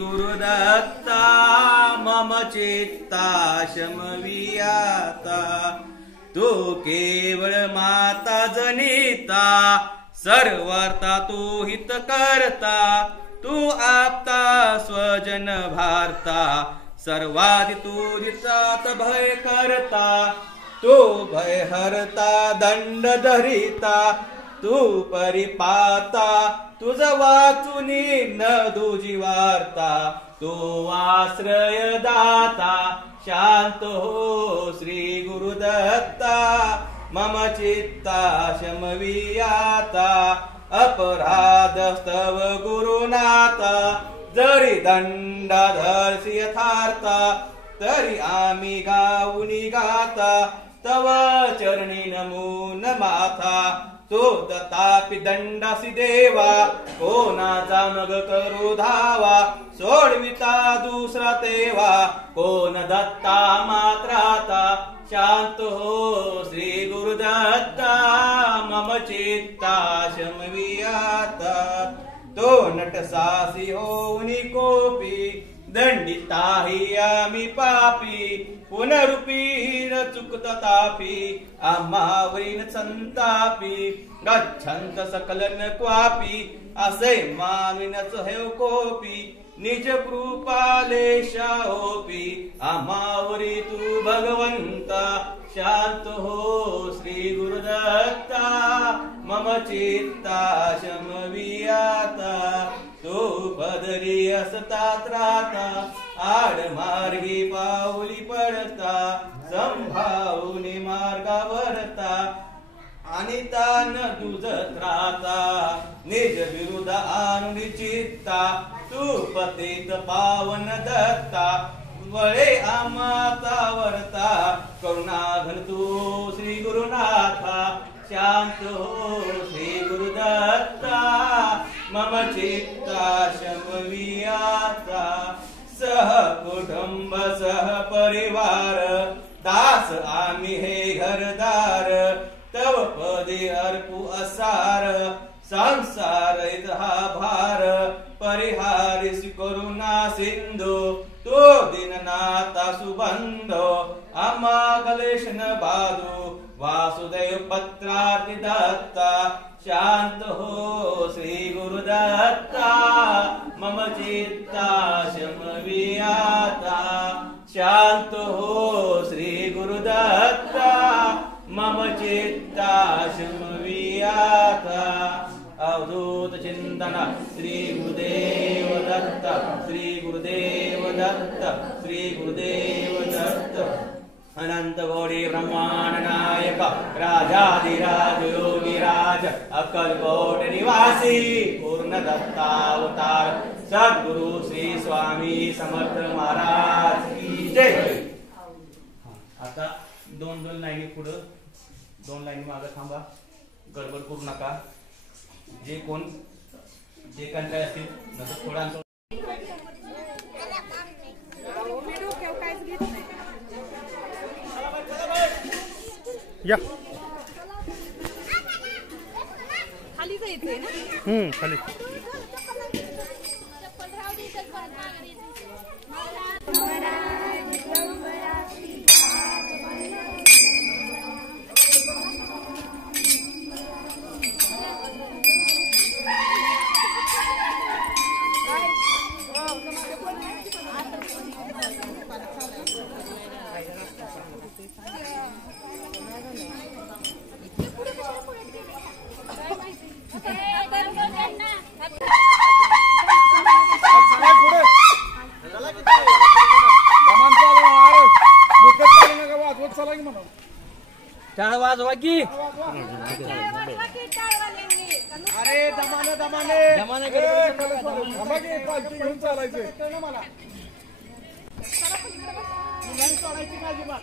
गुरुदत्ता मम चित्ता शमवियाता तू केवळ माता जनिता सर्वार्था तू हित करता तू आपता स्वजन भारता सर्वाधि तू दितात भय करता तू भय हरता दंड धरिता तू परिपाता तुझ वाचुनी न दुजी वार्ता तू आश्रय दाता शांत हो श्री गुरुदत्ता मम चित्ता शमवियाता अपराध स्तव गुरुनाथा जरी दंडाधर्षि यथार्था तरी आम्ही गाऊनी गाता तव चरणी नमून माथा तो दत्तापि दंडासी देवा कोणाचा मग करू धावा सोडविता दुसरा तेवा कोण दत्ता मात्राता शांत हो श्री गुरुदत्ता मम चित्ता शमवियाता तो नटसासी होऊनी कोपी दंडिता हि आम्ही पापी पुनरुपी न चुकततापी आम्हावरील संतापी गच्छंत सकलन क्वापी असे मानविनच हेव कोपी निज कृपालेशा होपी आम्हावरी तू भगवंता शांत हो श्री गुरुदत्ता मम चित्ता शमवियाता तो पदरी असता त्राता आडमार्गी पाऊली पडता संभावनी मार्गावरता अनिता न तुझ त्राता निज विरुद्ध आणुनी चित्ता तू पतित पावन दत्ता वळे आमाता वरता करुणाघन तू श्री गुरुनाथा शांत हो श्री गुरुदत्ता मम चित्ता शमवियाता सह कुटुंब सह परिवार दास आम्ही हे घरदार तव पदी अर्पू असार संसार हा भार परिहारिस करुणा सिंधू तो दीननाथा सुबंधो आम्हा कलेश न बाधू वासुदेव पत्रार्ति दत्ता शांत हो श्री गुरुदत्ता मम चित्ता शमवियाता शांत हो श्री गुरुदत्ता मम चित्ता शमवियाता अवधूत चिंतन श्री गुरुदेव दत्त श्री गुरुदेव दत्त श्री गुरुदेव दत्त अनंत गौरी ब्रह्मांड नायक राजाधिराज योगीराज अक्कलकोट निवासी पूर्ण दत्तावतार सद्गुरु श्री स्वामी समर्थ महाराज की जय। आता दोन लाईनी पुढे दोन लाईनी मागे थांबा गडबड करू नका जे कोण जे कंटाळ असतील नंतर थोडा या खाली जायचंय ना खाली टाळ वाजवा की अरे दमाने दमाने दमाने पालखी घेऊन चालायचं मला सोडायची माझी बात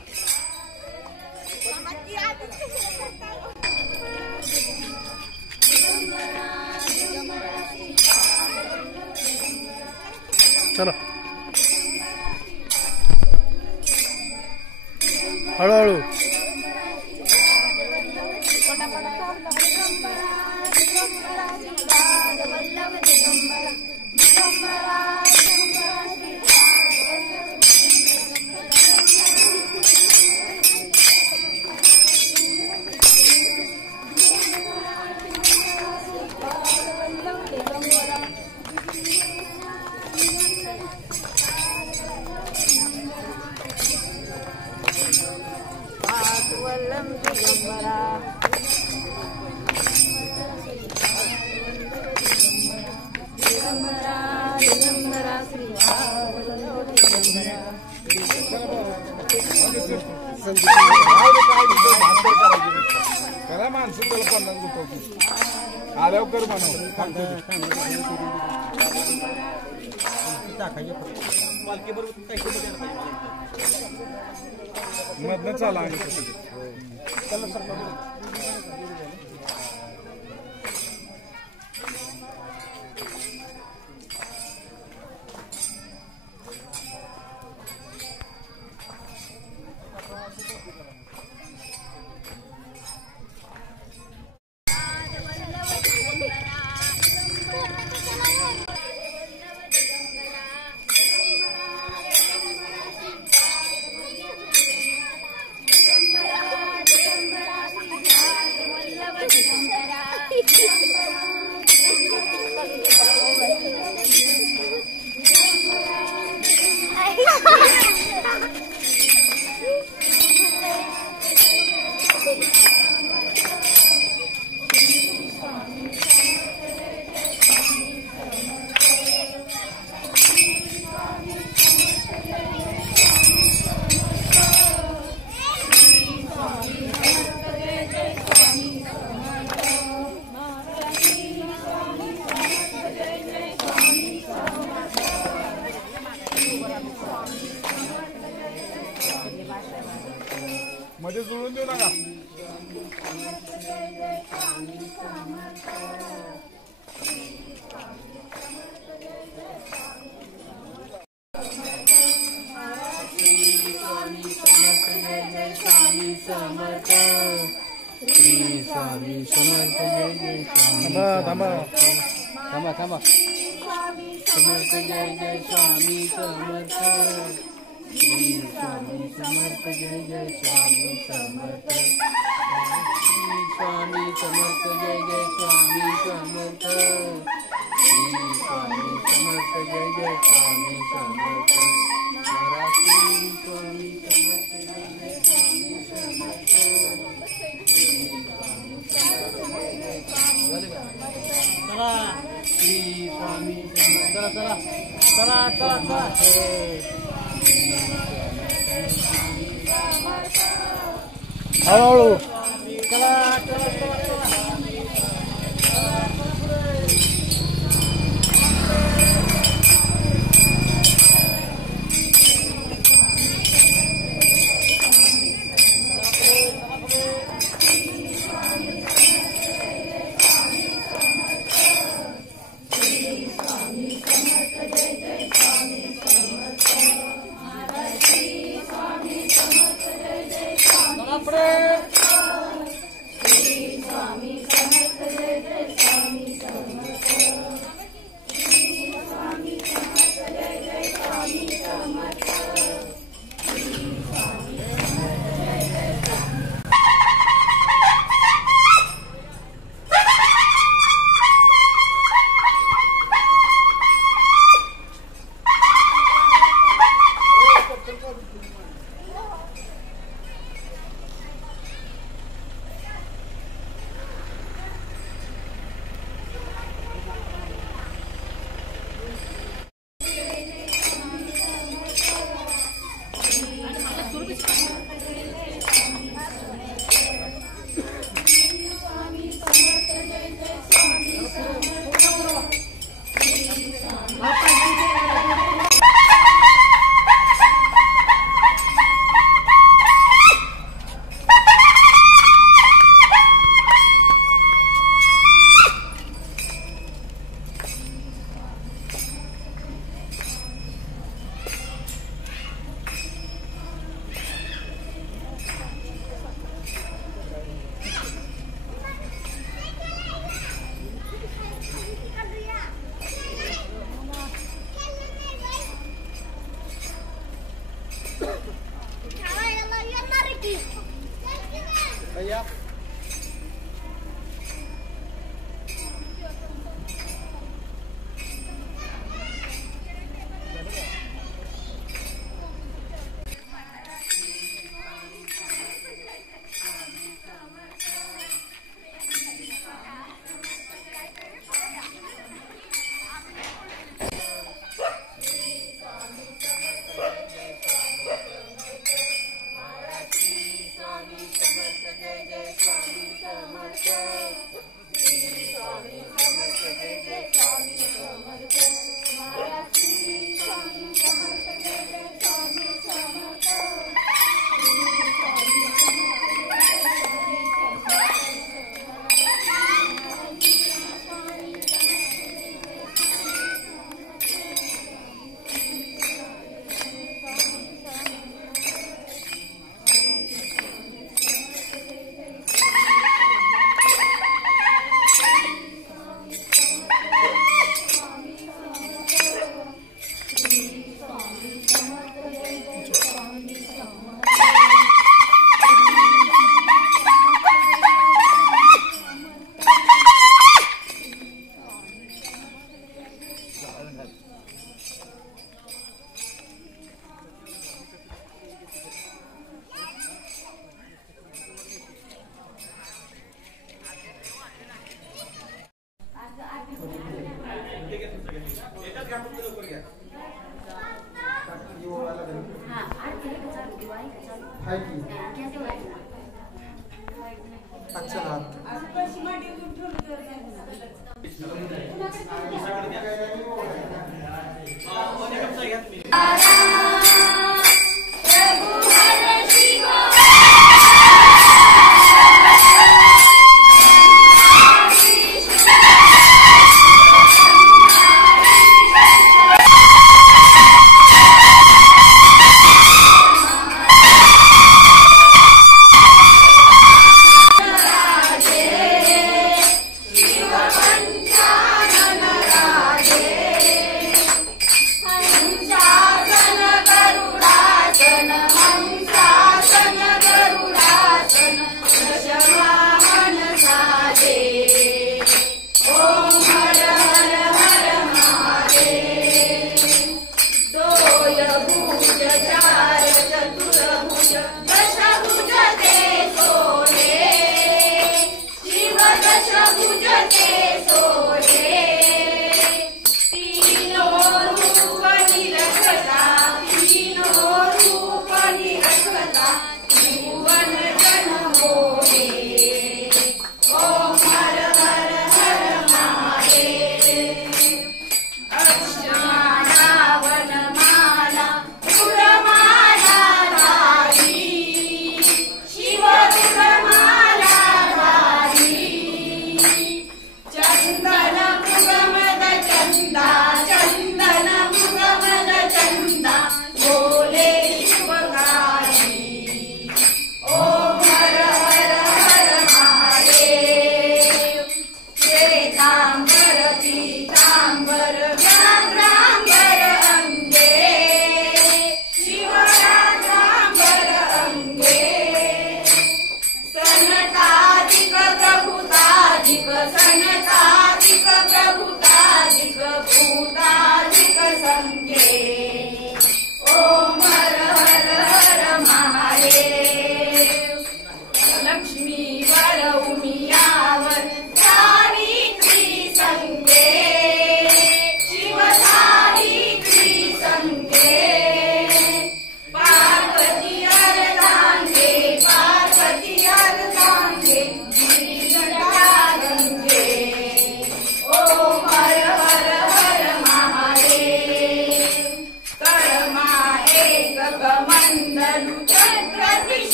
चलो हळूहळू दिगंबरा श्री करा माणसं त्याला 50 गुंतवतो आल्यावर कर म्हणा मधनं चाला आणि मध्ये जुळून देऊ नका थांबा थांबा समर्थ जय जय स्वामी समर्थ श्री स्वामी समर्थ जय जय स्वामी समर्थ श्री स्वामी समर्थ जय जय स्वामी समर्थ श्री स्वामी समर्थ जय जय स्वामी समर्थ श्री स्वामी समर्थ जय जय स्वामी समर्थ श्री स्वामी चला चला चला चला चला हळूहळू चला चला चला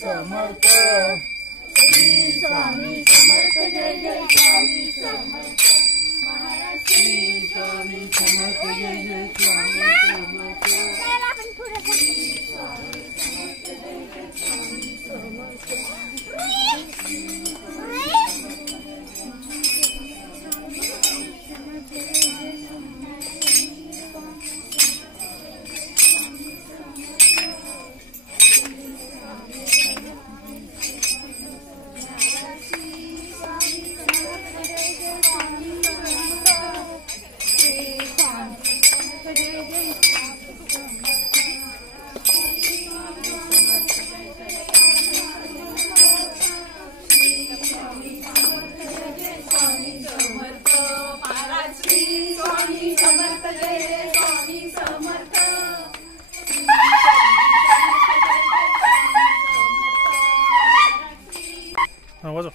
समर्थ श्री स्वामी समर्थ जय जय स्वामी समर्थ महाराज श्री स्वामी समर्थ जय जय स्वामी समर्थ श्री स्वामी समर्थ जय जय स्वामी समर्थ वाजव.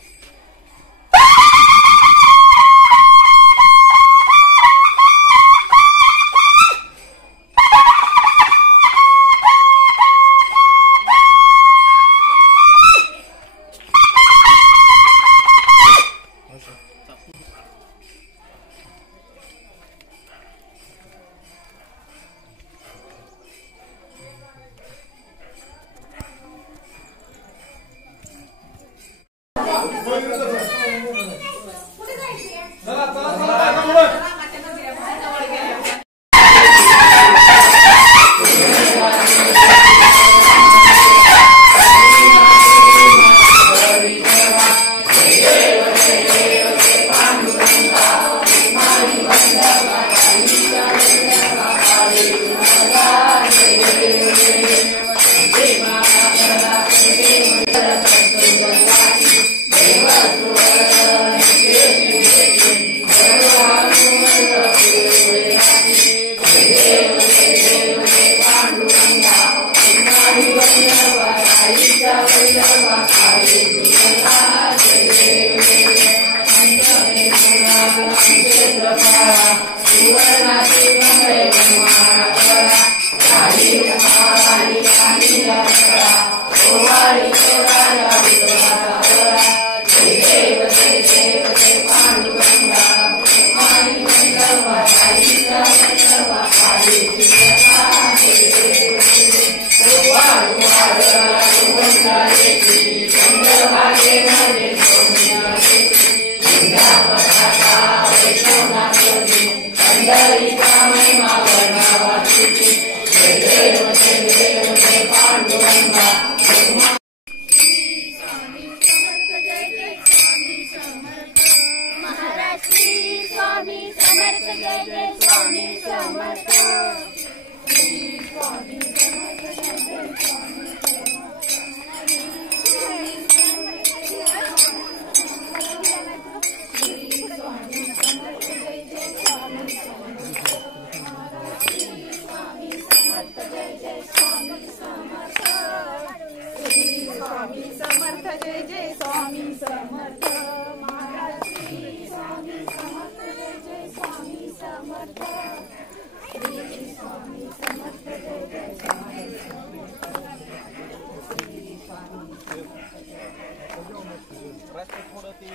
जास्त थोडं ते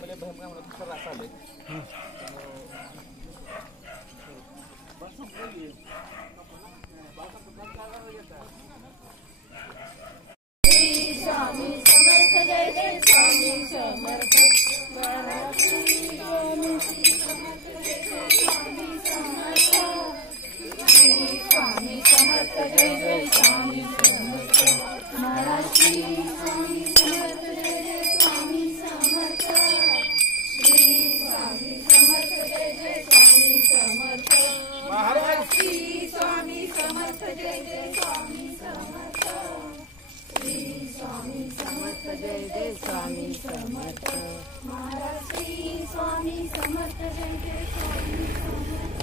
मला भयंकर म्हणून दुसरं रास आले स्वामी समर्थ जय जय स्वामी समर्थ स्वामी समर्थ जय जय स्वामी समर्थ स्वामी समर्थ जय जय स्वामी समर्थ महाराज श्री स्वामी समर्थ जय जय स्वामी समर्थ श्री स्वामी समर्थ जय जय स्वामी समर्थ महाराज श्री स्वामी समर्थ जय जय स्वामी समर्थ श्री स्वामी समर्थ जय जय स्वामी समर्थ महाराज श्री स्वामी समर्थ जय जय स्वामी समर्थ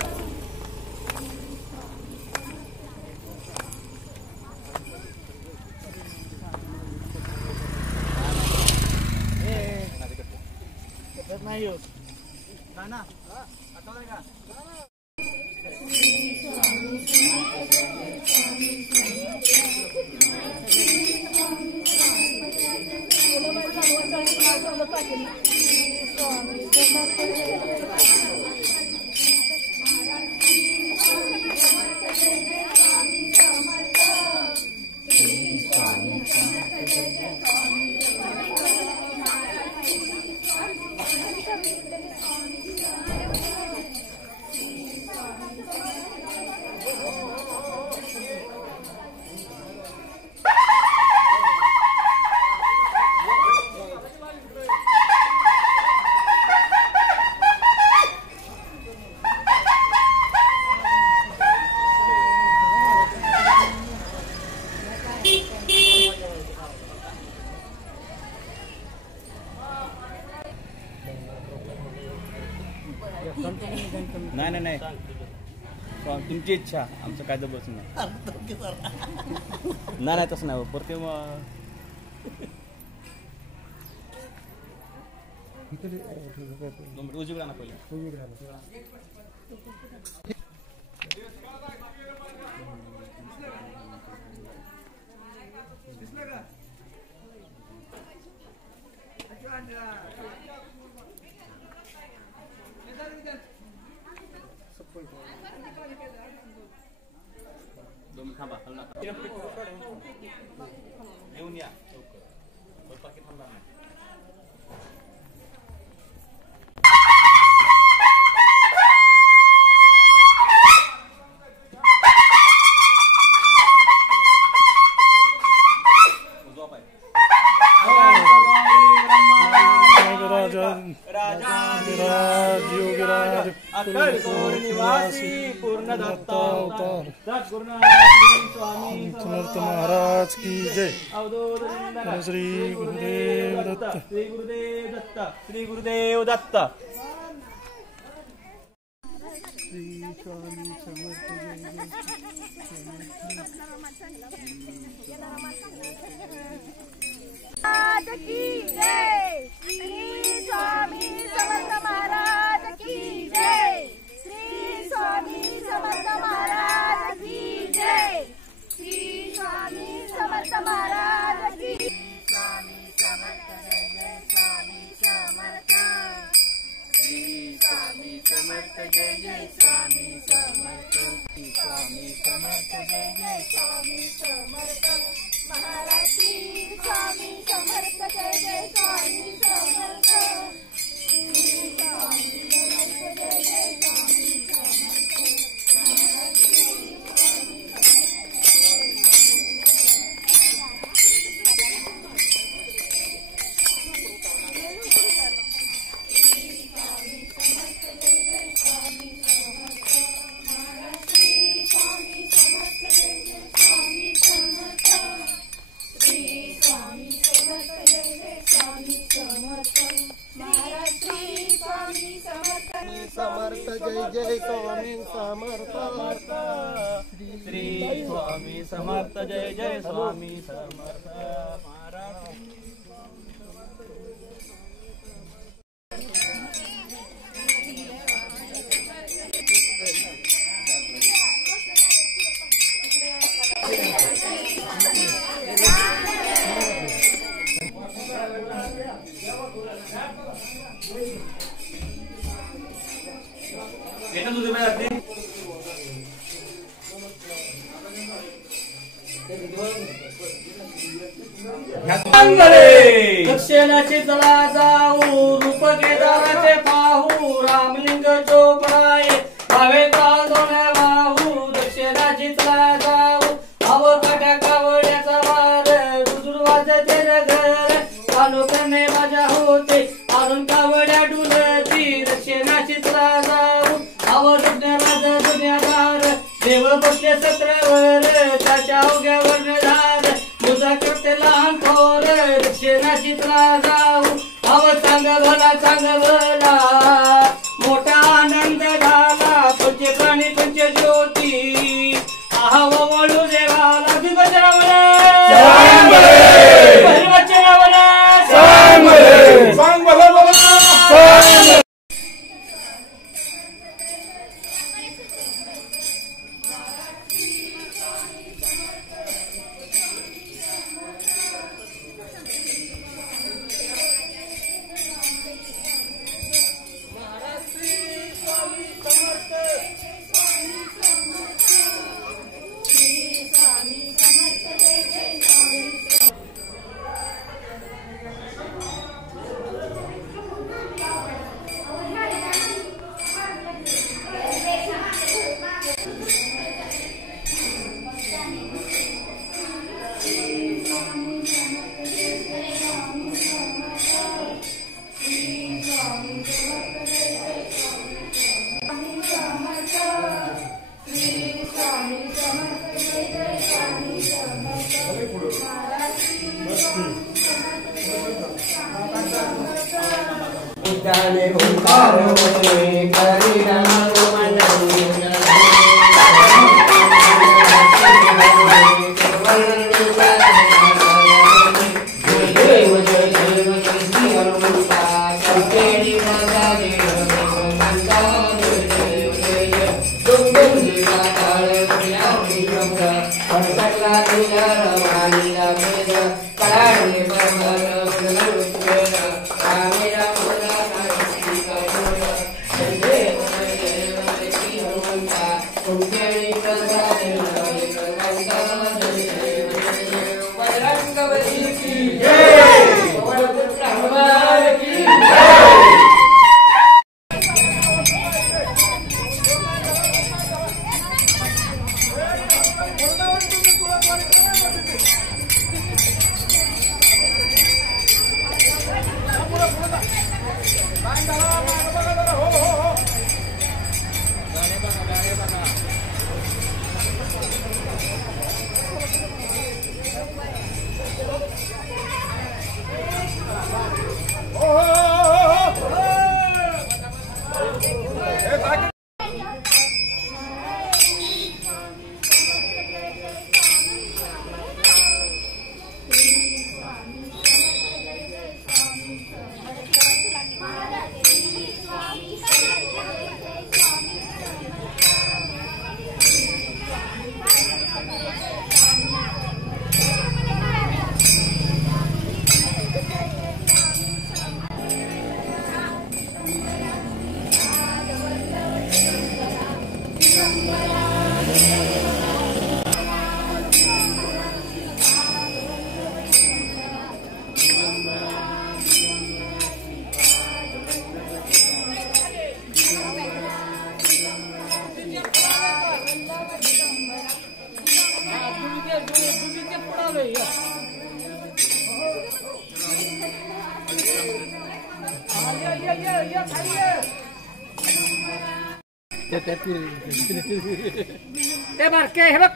नाही होत ना आठवलंय का नाही नाही नाही तुमची इच्छा आमचं काय जबरदस्त नाही नाही तसं नाही परत उजवीकडे ना पहिले येऊन या बाकी थांबणार नाही समर्थ महाराज की जय। श्री गुरुदेव दत्त। श्री गुरुदेव दत्त। श्री गुरुदेव दत्त। श्री स्वामी समर्थ महाराज की जय। श्री स्वामी समर्थ महाराज की जय। श्री स्वामी समर्थ महाराज की जय। श्री स्वामी समर्थ महाराज की स्वामी समर्थ जय जय स्वामी समर्थ। श्री स्वामी समर्थ जय जय स्वामी समर्थ। स्वामी समर्थ जय जय स्वामी समर्थ महाराज। श्री स्वामी समर्थ जय जय स्वामी समर्थ। श्री स्वामी समर्थ जय जय स्वामी समर्थ महाराज। समर्थ जय जय स्वामी समर्थ। श्री स्वामी समर्थ जय जय स्वामी समर्थ महाराज। मंगले दक्षिणाची चला जाऊ रूप केदाराचे पाहू रामलिंग चोपडाये भावे तांदोण वाहू दक्षिणाची चला जाऊ अव काट्या कावड्याचा वार रुजूर वाजते घर चालू करणे माझ्या होते अजून कावड्या डुलती दक्षिणाची चला जाऊ अव दुनियादार देव बसले सत्रावर त्याच्या अवघ्यावर धार मुजा करते लहान थोर दक्षिणाची चला जाऊ अव चांग भला मोठा आनंद झाला पंचे प्राणी पंच ज्योती आहाव वळू देवाला सांग मला जाने ओंकार होते करी नाम ते बारके हे बघ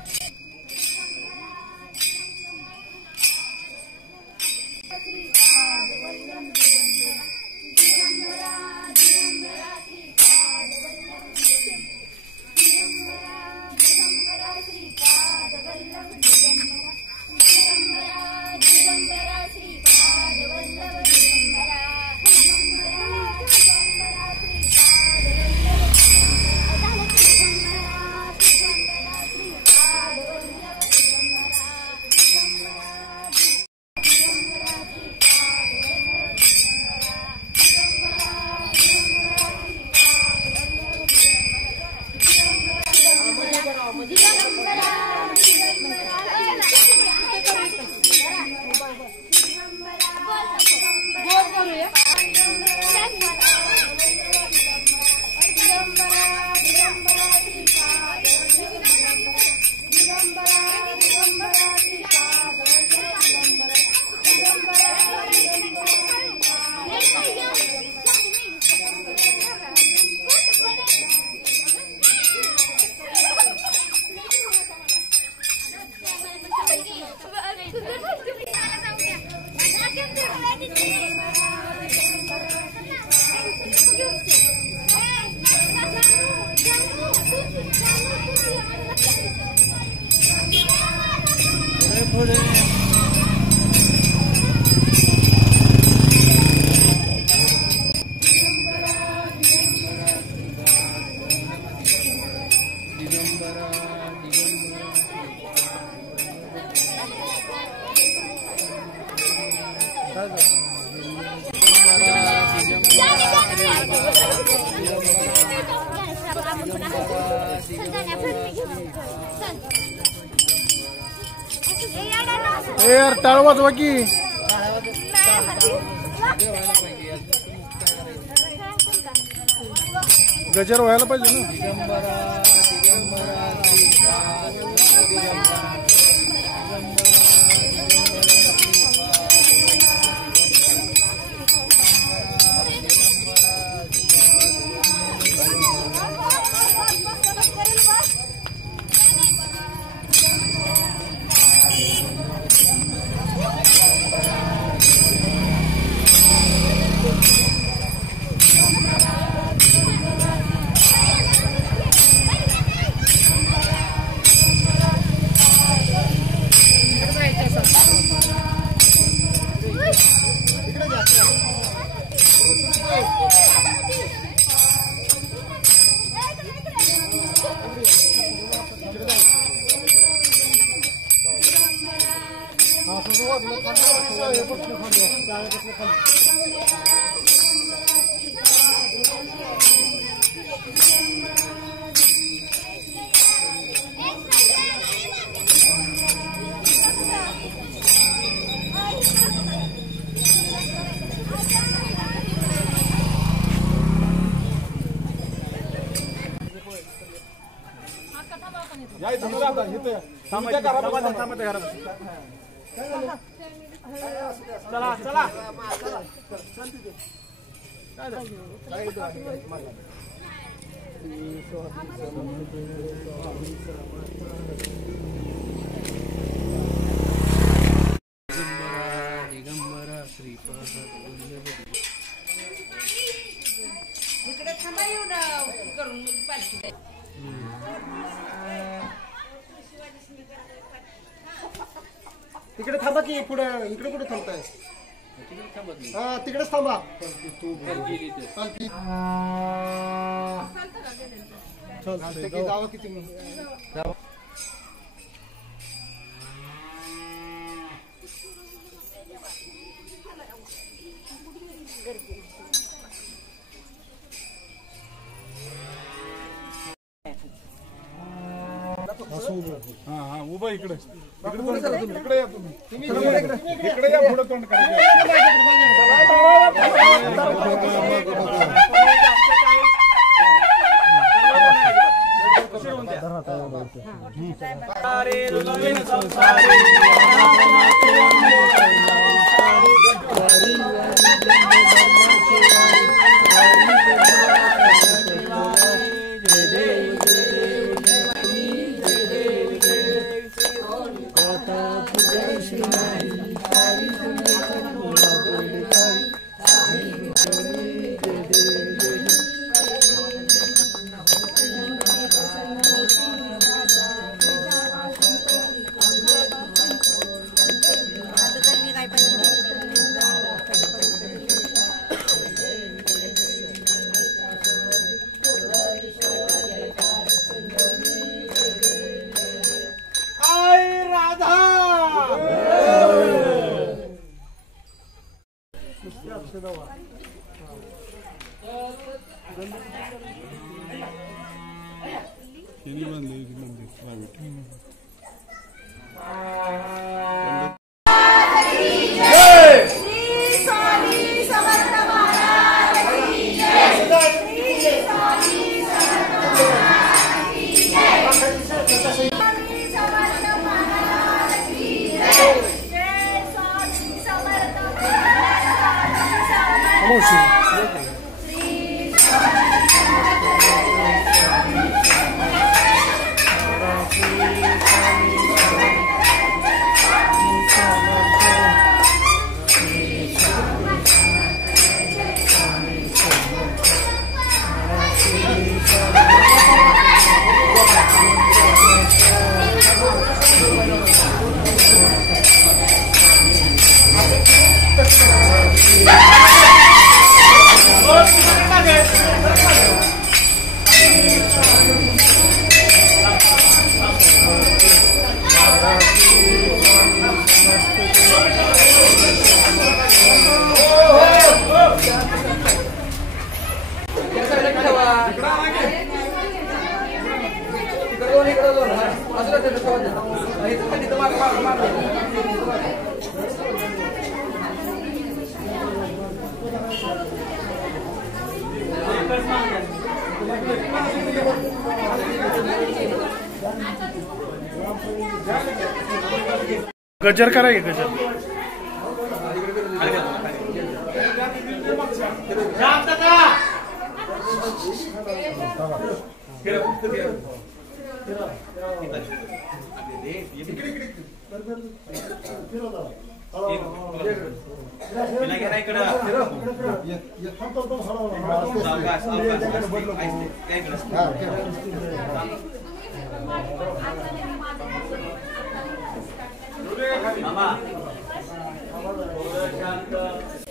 दिगंबरा यार टाळ वाजवा की गजर व्हायला पाहिजे ना. चला चला दिगंबरा श्रीपाद इकडे थांबा येऊन करून पाहिजे. तिकडे थांबा की पुढे इकडे कुठे थांबताय? हा तिकडेच थांबा. जावं की तुम्ही हा हा उभा इकडे इकडे या तुम्ही इकडे या पुढे तोंड गजर करा की गजर.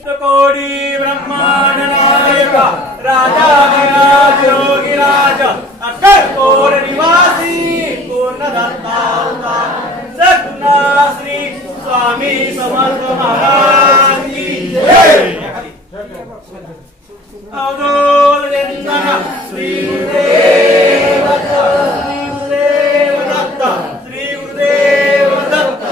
कोडी ब्रह्मांड नायक राजाधिराज योगीराज अक्कलकोट निवासी पूर्णदत्ता सद्गुणा श्री स्वामी समर्थ महाराज की जय. अवधूत चंदन श्री गुरुदेव दत्त श्री गुरुदेव दत्त.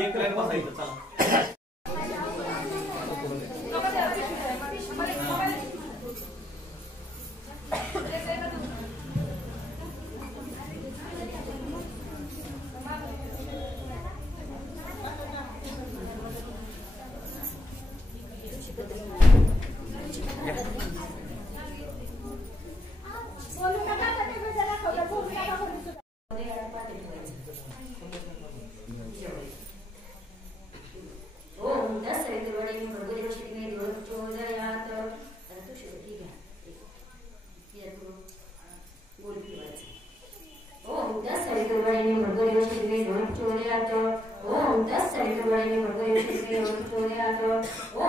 एक लाईन बसायचं चला. ओम